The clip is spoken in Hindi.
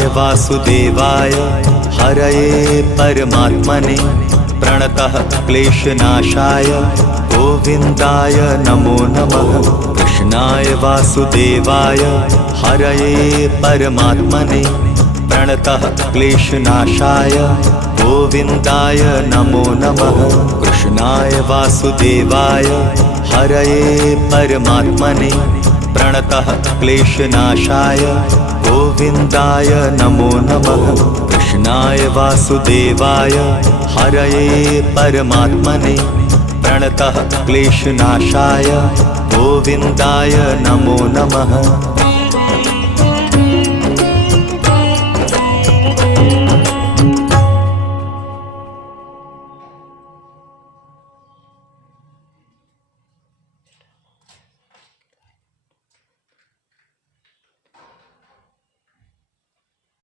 कृष्णाय वासुदेवाय हरये परमात्मने प्रणतः क्लेशनाशाय गोविन्दाय नमो नमः। कृष्णाय वासुदेवाय हरये परमात्मने प्रणतः क्लेशनाशाय गोविन्दाय नमो नमः। कृष्णाय वासुदेवाय हरये परमात्मने प्रणतः क्लेशनाशाय गोविन्दाय नमो नमः। कृष्णाय वासुदेवाय हरये परमात्मने प्रणतः क्लेशनाशाय गोविन्दाय नमो नमः।